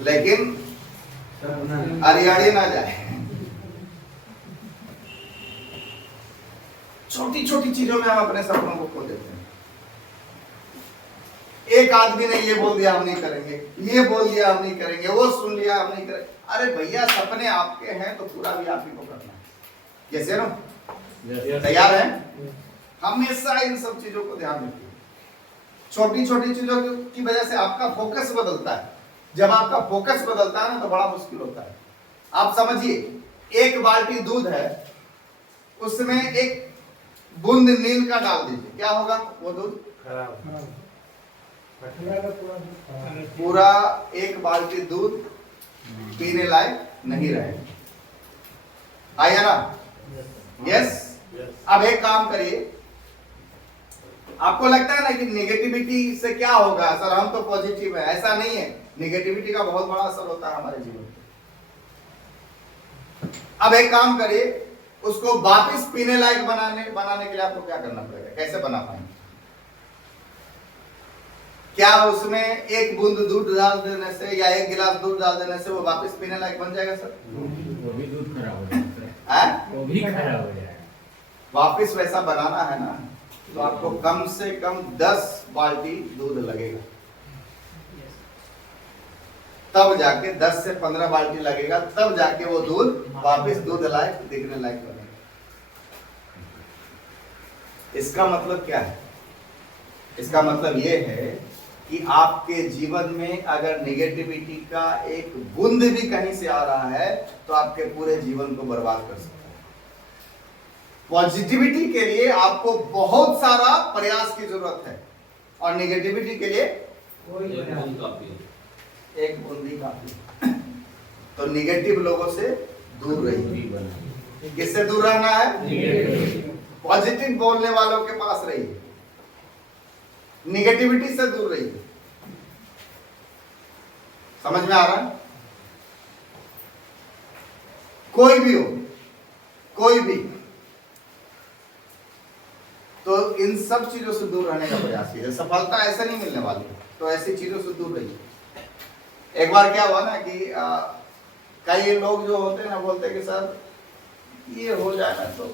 लेकिन अरियाड़ी ना जाए। छोटी छोटी चीजों में हम अपने सपनों को खो देते हैं। एक आदमी ने ये बोल दिया हम नहीं करेंगे, ये बोल दिया हम नहीं करेंगे, वो सुन लिया हम नहीं करेंगे। अरे भैया सपने आपके हैं तो पूरा भी आप ही को करना है। जैसे ना तैयार है? हमेशा इन सब चीजों को ध्यान रखिए। छोटी छोटी चीजों की वजह से आपका फोकस बदलता है। जब आपका फोकस बदलता है ना तो बड़ा मुश्किल होता है। आप समझिए, एक बाल्टी दूध है, उसमें एक बूंद नीम का डाल दीजिए, क्या होगा? वो दूध खराब। पूरा एक बाल्टी दूध पीने लायक नहीं रहेगा। आया ना? यस। अब एक काम करिए, आपको लगता है ना कि नेगेटिविटी से क्या होगा सर, हम तो पॉजिटिव है। ऐसा नहीं है, नेगेटिविटी का बहुत बड़ा असर होता है हमारे जीवन पे। अब एक काम करिए, उसको वापस पीने लायक बनाने के लिए आपको क्या करना पड़ेगा? कैसे बना पाएंगे? क्या उसमें एक बूंद दूध डाल देने से या एक गिलास दूध डाल देने से वो वापस पीने लायक बन जाएगा सर? वो भी दूध खराब हो जाएगा। वो भी खराब हो जाएगा। वापस वैसा बनाना है ना, तो आपको कम से कम 10 बाल्टी दूध लगेगा, तब जाके 10 से 15 बाल्टी लगेगा, तब जाके वो दूध वापस दूध लायक दिखने लायक बनेगा। इसका मतलब क्या है? इसका मतलब ये है कि आपके जीवन में अगर नेगेटिविटी का एक बूंद भी कहीं से आ रहा है तो आपके पूरे जीवन को बर्बाद कर सकता है। पॉजिटिविटी के लिए आपको बहुत सारा प्रयास की जरूरत है और नेगेटिविटी के लिए एक बूंद ही काफी। तो नेगेटिव लोगों से दूर रहिए। किससे दूर रहना है? पॉजिटिव बोलने वालों के पास रहिए, नेगेटिविटी से दूर रहिए। समझ में आ रहा है? कोई भी हो, कोई भी, तो इन सब चीजों से दूर रहने का प्रयास कीजिए। सफलता ऐसे नहीं मिलने वाली, तो ऐसी चीजों से दूर रहिए। एक बार क्या हुआ ना कि कई लोग जो होते हैं ना बोलते हैं कि सर ये हो जाएगा तो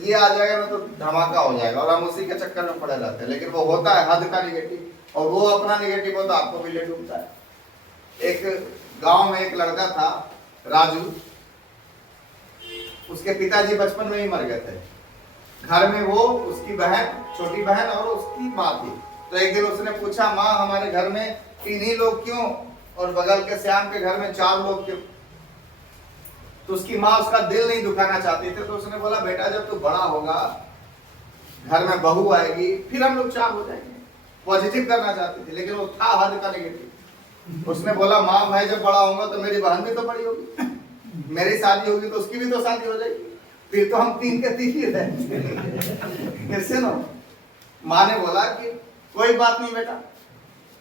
ये आ जाएगा ना तो धमाका हो जाएगा, और हम उसी के चक्कर में पड़े रहते हैं। लेकिन वो होता है हद का नेगेटिव, और वो अपना नेगेटिव होता है आपको भी ले डूबता है। एक गांव में एक लड़का था राजू, उसके पिताजी बचपन में ही मर गए थे। घर में वो, उसकी बहन, छोटी बहन और उसकी माँ थी। तो एक दिन उसने पूछा, माँ हमारे घर में 3 ही लोग क्यों और बगल के श्याम के घर में 4 लोग क्यों? तो उसकी माँ उसका दिल नहीं दुखाना चाहती थी। तो उसने बोला, बेटा जब तू बड़ा होगा, घर में बहू आएगी, फिर हम लोग 4 हो जाएंगे। पॉजिटिव करना चाहती थी, लेकिन वो था हद का नेगेटिव। उसने बोला, माँ मैं जब बड़ा होऊंगा तो मेरी बहन भी तो बड़ी होगी, मेरी शादी होगी तो उसकी भी तो शादी हो जाएगी, फिर तो हम 3 के 3 ही रहेंगे। कैसे ना? माँ ने बोला कि कोई बात नहीं बेटा,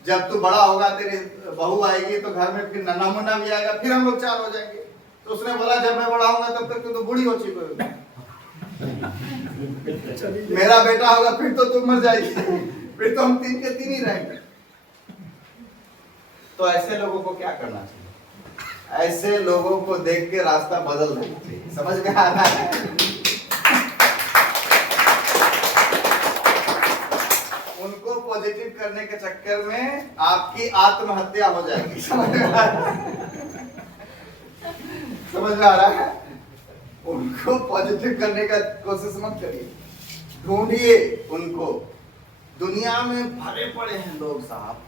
जब तू बड़ा होगा तेरी बहू आएगी तो घर में फिर नन्हा मुन्ना भी आएगा, फिर हम लोग 4 हो जाएंगे। तो उसने बोला, जब मैं बड़ा होगा तब तक तू तो बूढ़ी हो चुकी होगी, मेरा बेटा होगा फिर तो तुम मर जाएगी, फिर तो हम 3 के 3 ही रहेंगे। तो ऐसे लोगों को क्या करना चाहिए? ऐसे लोगों को देख के रास्ता बदल देना चाहिए। समझ में आ रहा है? उनको पॉजिटिव करने के चक्कर में आपकी आत्महत्या हो जाएगी। समझ में आ रहा है? समझ में आ रहा है? उनको पॉजिटिव करने का कोशिश मत करिए, ढूंढिए उनको। दुनिया में भरे पड़े हैं लोग साहब,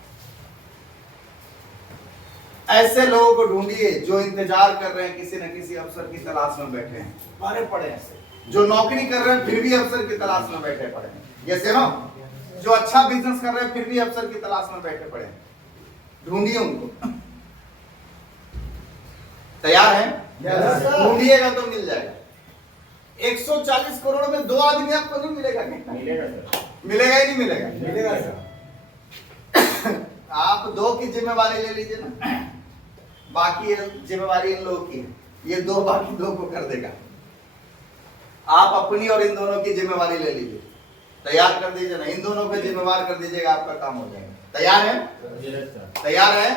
ऐसे लोगों को ढूंढिए जो इंतजार कर रहे हैं, किसी न किसी अवसर की तलाश में बैठे हैं। भरे पड़े ऐसे जो नौकरी कर रहे हैं फिर भी अवसर की तलाश में बैठे पड़े हैं। जैसे ना जो अच्छा बिजनेस कर रहे हैं फिर भी अवसर की तलाश में बैठे पड़े हैं। ढूंढिए उनको। तैयार हैं? ढूंढिएगा तो मिल जाएगा। 140 करोड़ में 2 आदमी आपको नहीं मिलेगा क्या? मिलेगा सर। मिलेगा ही नहीं मिलेगा? मिलेगा सर। आप 2 की जिम्मेवारी ले लीजिए ना, बाकी जिम्मेवारी इन लोगों की है। ये 2 बाकी 2 को कर देगा। आप अपनी और इन दोनों की जिम्मेवारी ले लीजिए, तैयार कर दीजिए ना, इन दोनों पे जिम्मेवार कर दीजिएगा, आपका काम हो जाएगा। तैयार है? तैयार है?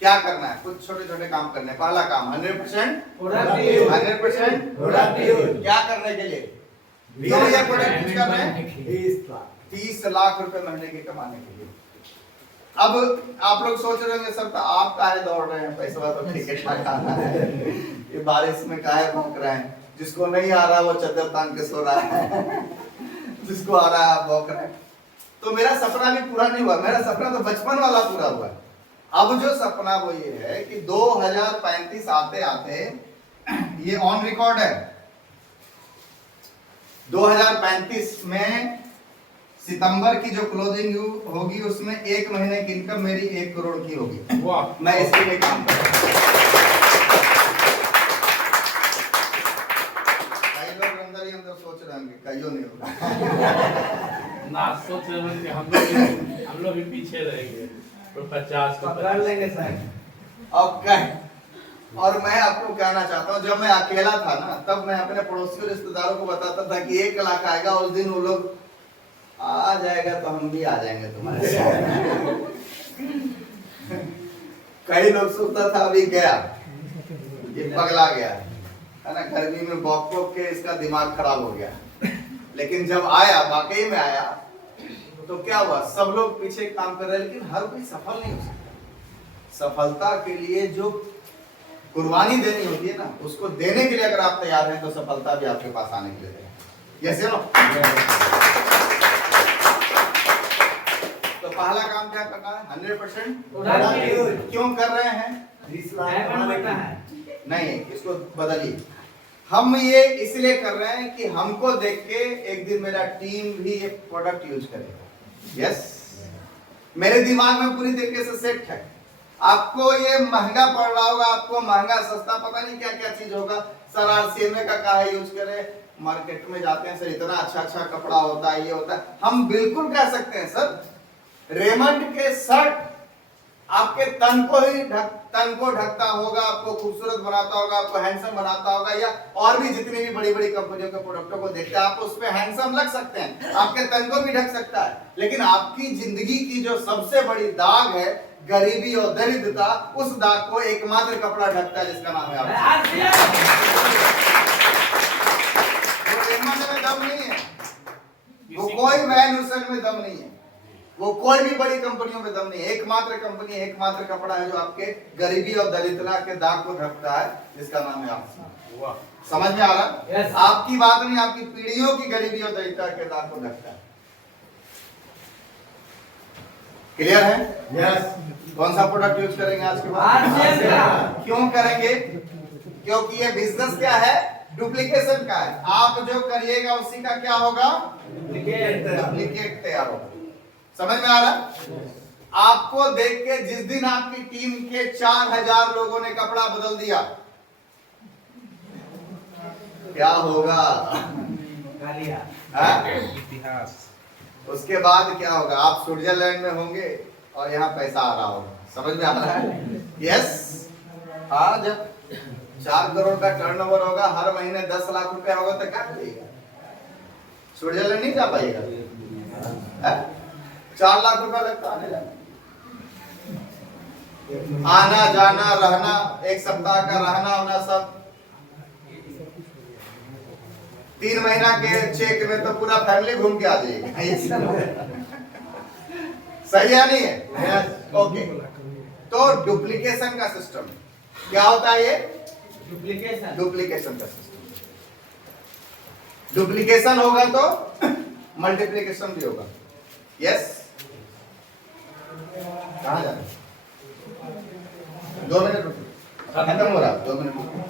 क्या करना है, कुछ छोटे छोटे काम करने हैं। पहला काम 100% प्रोडक्टिव 100% प्रोडक्टिव क्या करने के लिए, व्यू या प्रोडक्ट यूज कर रहे हैं 30 लाख रुपए महीने के कमाने के लिए। अब आप लोग सोच रहे होंगे सर तो आप काहे दौड़ रहे हैं, पैसा तो ठीक है ठाक आ रहा है, ये बारिश में काहे भौंक रहे हैं, जिसको नहीं आ रहा वो चादर तान के सो रहा है, जिसको आ रहा है आप भौंक रहे हैं। तो मेरा सपना भी पूरा नहीं हुआ, मेरा सपना तो बचपन वाला पूरा हुआ। अब जो सपना वो ये है कि 2035 आते आते, ये ऑन रिकॉर्ड है, 2035 में सितंबर की जो क्लोजिंग होगी उसमें एक महीने की इनकम मेरी 1 करोड़ की होगी। वाह, मैं इसके लिए काम कर रहा हूं। कई लोग अंदर ही अंदर सोच रहे होंगे कईयों नहीं होगा। ना सोच रहे हैं कि हम लोग भी पीछे रहेंगे तो 50 को पकड़ लेंगे सर। और मैं आपको कहना चाहता हूँ, जब मैं अकेला था ना तब मैं अपने पड़ोसियों रिश्तेदारों को बताता था कि 1 लाख आएगा, उस दिन वो लोग आ जाएगा तो हम भी आ जाएंगे तुम्हारे साथ। कई लोग सोचता था अभी गया, ये पगला गया है ना, गर्मी में बौक बौक के इसका दिमाग खराब हो गया। लेकिन जब आया, वाकई में आया, तो क्या हुआ, सब लोग पीछे काम कर रहे हैं लेकिन हर कोई सफल नहीं हो सकता। सफलता के लिए जो कुर्बानी देनी होती है ना, उसको देने के लिए अगर आप तैयार हैं तो सफलता भी आपके पास आने के लिए तैयार है। Yes no? तो पहला काम क्या करना है, 100% प्रोडक्टिव क्यों कर रहे हैं? डायमंड बनना है। नहीं, इसको बदलिए। हम ये इसलिए कर रहे हैं कि हमको देख के एक दिन मेरा टीम भी ये प्रोडक्ट यूज करेगा। यस, मेरे दिमाग में पूरी तरीके से सेट है। आपको ये महंगा पड़ रहा होगा, आपको महंगा सस्ता पता नहीं क्या क्या चीज होगा, सर आरसीएमए का काहे यूज करें, मार्केट में जाते हैं सर इतना अच्छा अच्छा कपड़ा होता है, ये होता है। हम बिल्कुल कह सकते हैं सर, रेमंड के शर्ट आपके तन को ढकता होगा, आपको खूबसूरत बनाता होगा, आपको हैंडसम बनाता होगा, या और भी जितनी भी बड़ी बड़ी कंपनियों के प्रोडक्टों को देखते हैं आप उस पे हैंडसम लग सकते हैं, आपके तन को भी ढक सकता है, लेकिन आपकी जिंदगी की जो सबसे बड़ी दाग है, गरीबी और दरिद्रता, उस दाग को एकमात्र कपड़ा ढकता है जिसका नाम है वो रेमंड में दम नहीं है, वो कोई वैन हुसैन में दम नहीं है, वो कोई भी बड़ी कंपनियों में दम नहीं है। एकमात्र कंपनी, एकमात्र कपड़ा है जो आपके गरीबी और दरिद्रता के दाग को ढकता है, जिसका नाम है आपका। समझ में आ रहा? Yes. आपकी बात नहीं, आपकी पीढ़ियों की गरीबी और दरिद्रता के दाग को ढकता है। क्लियर है? यस। कौन सा प्रोडक्ट यूज करेंगे आज के RCM का। बाद? क्यों करेंगे? क्योंकि ये बिजनेस क्या है, डुप्लीकेशन का है। आप जो करिएगा उसी का क्या होगा, डुप्लीकेट तैयार होगा। समझ में आ रहा? आपको देख के जिस दिन आपकी टीम के 4000 लोगों ने कपड़ा बदल दिया, क्या होगा? इतिहास। उसके बाद क्या होगा, आप स्विट्जरलैंड में होंगे और यहाँ पैसा आ रहा होगा। समझ में आ रहा है? यस। हाँ, जब 4 करोड़ का टर्नओवर होगा, हर महीने 10 लाख रुपया होगा तो क्या करिएगा? स्विट्जरलैंड नहीं जा पाएगा। 4 लाख रुपया लगता आने जाने, आना जाना रहना, 1 सप्ताह का रहना होना सब। 3 महीना के चेक में तो पूरा फैमिली घूम के आ जाएगा। सही है नहीं है? ओके। तो डुप्लीकेशन का सिस्टम क्या होता है? ये डुप्लीकेशन का सिस्टम। डुप्लीकेशन होगा तो मल्टीप्लीकेशन भी होगा। यस। कहाँ जा रहे हैं? 2 मिनट रुकिए, खत्म हो रहा है, 2 मिनट रुकिए।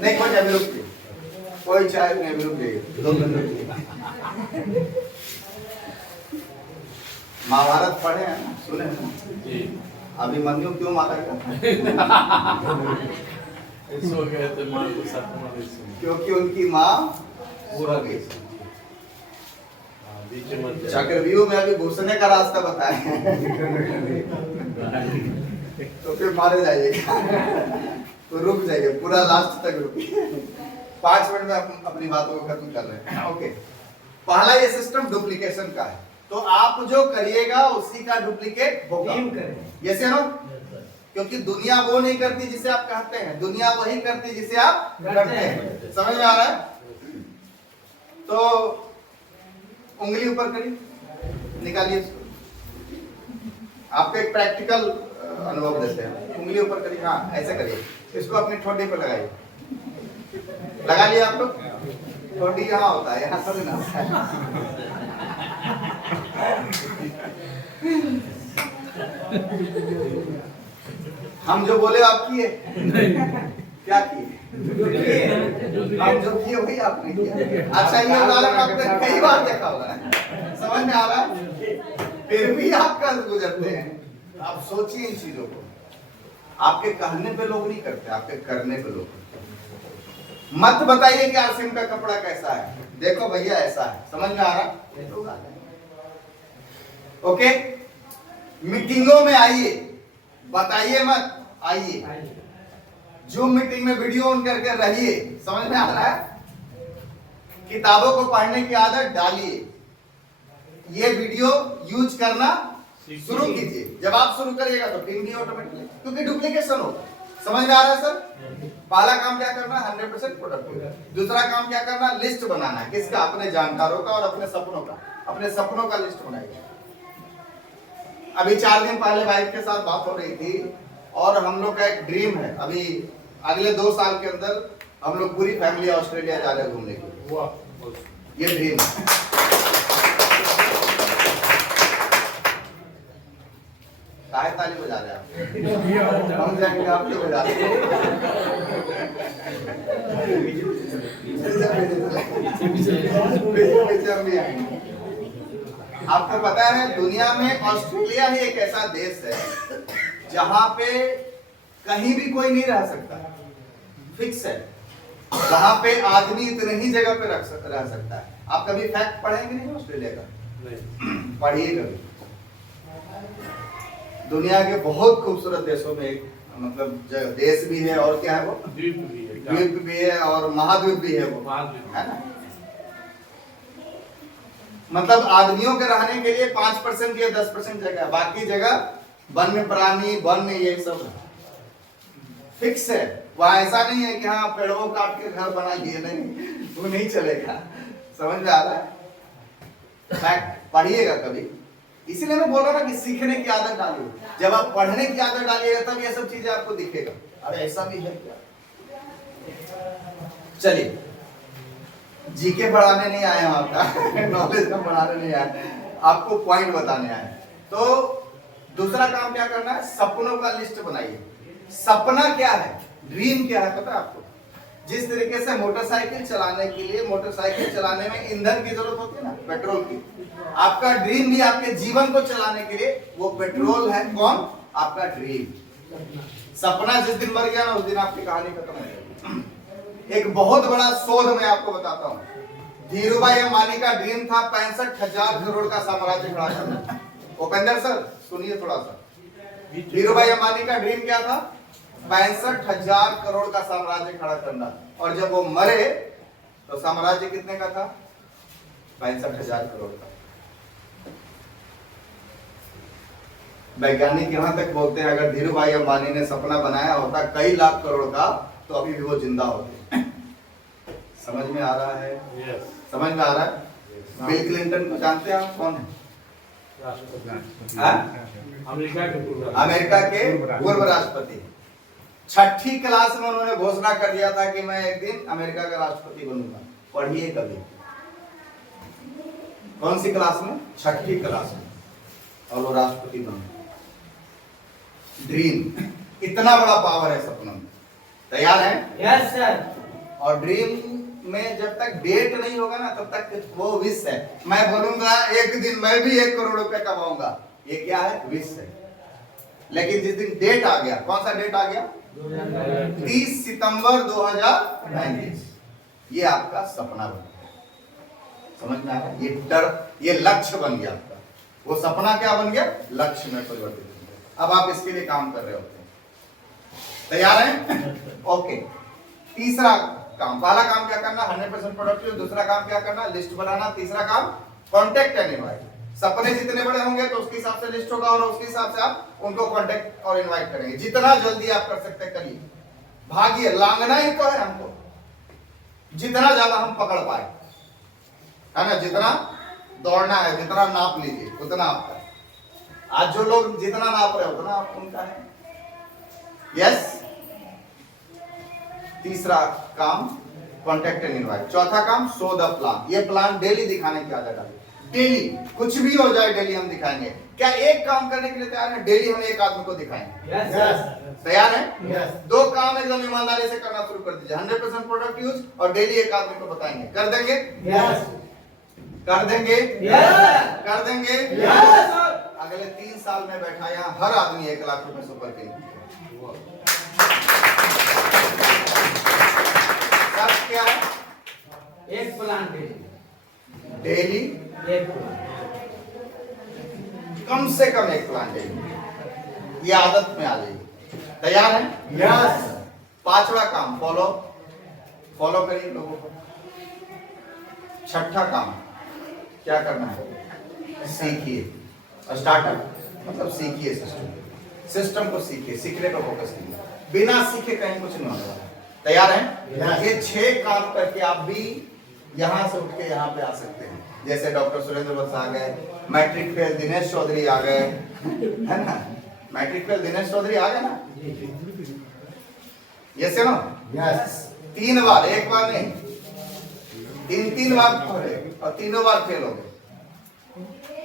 नहीं, कोई अभी रुकिए, कोई चाय नहीं, अभी रुक जाइए, 2 मिनट रुकिए। महाभारत पढ़े हैं ना, सुने हैं ना? अभिमन्यु क्यों मारा गया? सो गए थे, माँ को सपना में सुनी। क्योंकि उनकी माँ सो गई। चक्रव्यूह में अभी घुसने का रास्ता बताए तो फिर मारे जाइएगा, तो रुक जाइए, पूरा लास्ट तक रुकिए। 5 मिनट में अपनी बातों को खत्म कर रहे हैं। ओके, पहला ये सिस्टम डुप्लीकेशन का है। तो आप जो करिएगा उसी का डुप्लीकेट होगा। टीम करें। यस या नो? क्योंकि दुनिया वो नहीं करती जिसे आप कहते हैं, दुनिया वही करती जिसे आप करते हैं। समझ में आ रहा है? तो उंगली ऊपर करिए, निकालिए इसको। आपको एक प्रैक्टिकल अनुभव देते हैं। उंगली ऊपर करिए, हाँ ऐसे करिए, इसको अपनी ठोडी पर लगाइए। लगा लिया आप लोग? ठोडी यहाँ होता है, यहाँ थोड़ी ना होता है। हम जो बोले आप किए? क्या किए? हम जो किए वही आपने किया। अच्छा ये उदाहरण आपने कई बार देखा होगा, समझ में आ रहा है? फिर भी आप कर गुजरते हैं। आप सोचिए इन चीजों को। आपके कहने पे लोग नहीं करते, आपके करने पे लोग करते हैं। मत बताइए कि आसिम का कपड़ा कैसा है, देखो भैया ऐसा है। समझ में आ रहा? ओके, मीटिंगों में आइए, बताइए मत, आइए। जूम मीटिंग में वीडियो ऑन करके रहिए। समझ में आ रहा है? किताबों को पढ़ने की आदत डालिए। ये वीडियो यूज करना शुरू कीजिए। जब आप शुरू करिएगा तो टीम भी ऑटोमेटिकली, क्योंकि डुप्लीकेशन होगा। समझ में आ रहा है सर? पहला काम क्या करना है? 100% प्रोडक्टिव। दूसरा काम क्या करना? लिस्ट बनाना है। किसका? अपने जानकारों का और अपने सपनों का। अपने सपनों का लिस्ट बनाइए। अभी 4 दिन पहले वाइफ के साथ बात हो रही थी और हम लोग का एक ड्रीम है, अभी अगले 2 साल के अंदर हम लोग पूरी फैमिली ऑस्ट्रेलिया जा रहे हैं घूमने के लिए। ये ड्रीम है। काहे ताली बजा रहे हैं आप? हम जाएंगे, आप क्यों बजा रहे हैं? आपको पता है दुनिया में ऑस्ट्रेलिया ही एक ऐसा देश है जहां पे कहीं भी कोई नहीं रह सकता, फिक्स है। वहां पे आदमी इतने ही जगह पे रह सकता है। आप कभी फैक्ट पढ़ेंगे नहीं ऑस्ट्रेलिया का? नहीं पढ़िए कभी। दुनिया के बहुत खूबसूरत देशों में एक मतलब देश भी है, और क्या है वो? द्वीप भी है और महाद्वीप भी है वो, है ना? मतलब आदमियों के रहने के लिए 5% या 10% जगह है, बाकी जगह वन्य प्राणी, वन्य ये सब फिक्स है। वहां ऐसा नहीं है कि हाँ पेड़ों काट के घर बना लिए, नहीं, वो नहीं चलेगा। समझ में आ रहा है? फैक्ट पढ़िएगा कभी। इसीलिए मैं बोल रहा ना कि सीखने की आदत डालिए। जब आप पढ़ने की आदत डालिएगा तब ये सब चीजें आपको दिखेगा। अरे ऐसा भी है क्या? चलिए, जीके बढ़ाने नहीं आए हम आपका नॉलेज में बढ़ाने नहीं आए, आपको पॉइंट बताने आए। तो दूसरा काम क्या करना है? सपनों का लिस्ट बनाइए। सपना क्या है? ड्रीम क्या है पता है आपको? जिस तरीके से मोटरसाइकिल चलाने के लिए, मोटरसाइकिल चलाने में ईंधन की जरूरत होती है ना, पेट्रोल की। आपका ड्रीम भी आपके जीवन को चलाने के लिए वो पेट्रोल है। कौन? आपका ड्रीम। सपना जिस दिन मर गया ना उस दिन आपकी कहानी खत्म हो जाएगी। एक बहुत बड़ा शोध मैं आपको बताता हूँ। धीरूभाई अंबानी का ड्रीम था 65,000 करोड़ का साम्राज्य खड़ा करना। उपेंद्र सर सुनिए थोड़ा सा। धीरूभाई अंबानी का ड्रीम क्या था? 65,000 करोड़ का साम्राज्य खड़ा करना। और जब वो मरे तो साम्राज्य कितने का था? 65,000 करोड़ का। वैज्ञानिक यहां तक बोलते हैं अगर धीरूभाई अंबानी ने सपना बनाया होता कई लाख करोड़ का तो अभी भी वो जिंदा होते। समझ में आ रहा है? समझ में आ रहा है? बिल क्लिंटन को जानते हैं आप? कौन है? अमेरिका के पूर्व राष्ट्रपति। 6ठी क्लास में उन्होंने घोषणा कर दिया था कि मैं एक दिन अमेरिका का राष्ट्रपति बनूंगा। पढ़िए कभी। कौन सी क्लास में? 6ठी क्लास में। और वो राष्ट्रपति बने। ड्रीम, इतना बड़ा पावर है सपनों में। तैयार है? Yes sir. और ड्रीम में जब तक डेट नहीं होगा ना तब तक वो विश है। मैं बोलूंगा एक दिन मैं भी 1 करोड़ रुपए कमाऊंगा, ये क्या है? विश है। लेकिन जिस दिन डेट आ गया, कौन सा डेट आ गया? 30 सितंबर 2035, ये आपका सपना बन गया। समझ में आ रहा है? ये डर, ये लक्ष्य बन गया आपका। वो सपना क्या बन गया? लक्ष्य में परिवर्तित हो गया। अब आप इसके लिए काम कर रहे होते हैं। तैयार हैं? ओके। तीसरा काम, पहला काम क्या करना? 100% प्रोडक्टिव। दूसरा काम क्या करना? लिस्ट बनाना। तीसरा काम कॉन्टेक्ट एनीवन। सपने जितने बड़े होंगे तो उसके हिसाब से लिस्ट होगा और उसके हिसाब से आप उनको कांटेक्ट और इनवाइट करेंगे। जितना जल्दी आप कर सकते करिए, भागिए, लांगना ही तो है हमको, जितना ज्यादा हम पकड़ पाए, है ना, जितना दौड़ना है, जितना नाप लीजिए उतना आपका है। आज जो लोग जितना नाप रहे उतना आप उनका है। यस। तीसरा काम कॉन्टेक्ट एंड इनवाइट। चौथा काम शो द प्लान। ये प्लान डेली दिखाने की आदत है। डेली कुछ भी हो जाए डेली हम दिखाएंगे। क्या एक काम करने के लिए तैयार है? डेली हम एक आदमी को दिखाएंगे। यस तैयार है? यस दो काम एकदम ईमानदारी से करना शुरू कर दीजिए। 100% प्रोडक्ट यूज और डेली एक आदमी को बताएंगे। कर देंगे? यस कर देंगे? यस कर देंगे? यस अगले 3 साल में बैठा यहाँ हर आदमी 1 लाख रुपए सुपर के सब क्या है? एक प्लान डेली एक प्लान कम से कम एक प्लान डेली, ये आदत में आ जाएगी। तैयार है? यस 5वां काम फॉलो करिए लोगों को। 6ठा काम क्या करना है? सीखिए। स्टार्टअप मतलब सीखिए, सिस्टम को सीखिए, सीखने पर फोकस कीजिए। बिना सीखे कहीं कुछ नहीं होगा। तैयार है? ये 6 काम करके आप भी यहां से उठ के यहां पे आ सकते हैं। जैसे डॉक्टर सुरेंद्र वत्स आ गए, मैट्रिक फेल दिनेश चौधरी आ गए, है ना, मैट्रिक फेल दिनेश चौधरी आ गए ना, यस नो? यस 3 बार, एक बार नहीं, 3 बार पढ़े और तीनों बार फेल हो गए।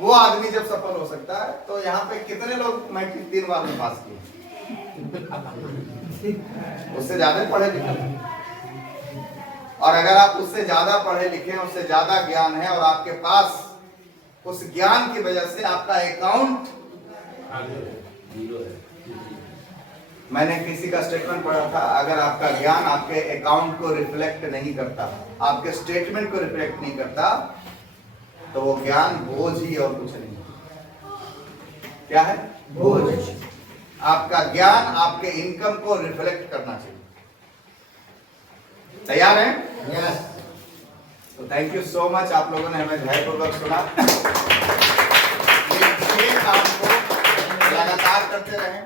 वो आदमी जब सफल हो सकता है तो यहाँ पे कितने लोग मैट्रिक 3 बार में पास किए? उससे ज्यादा पढ़े लिखे। और अगर आप उससे ज्यादा पढ़े लिखे, उससे ज्यादा ज्ञान है और आपके पास उस ज्ञान की वजह से आपका अकाउंट, मैंने किसी का स्टेटमेंट पढ़ा था, अगर आपका ज्ञान आपके अकाउंट को रिफ्लेक्ट नहीं करता, आपके स्टेटमेंट को रिफ्लेक्ट नहीं करता, तो वो ज्ञान बोझ ही और कुछ नहीं। क्या है? बोझ। आपका ज्ञान आपके इनकम को रिफ्लेक्ट करना चाहिए। तैयार है? यस तो थैंक यू सो मच, आप लोगों ने हमें धैर्यपूर्वक सुना। ये काम को लगातार करते रहें।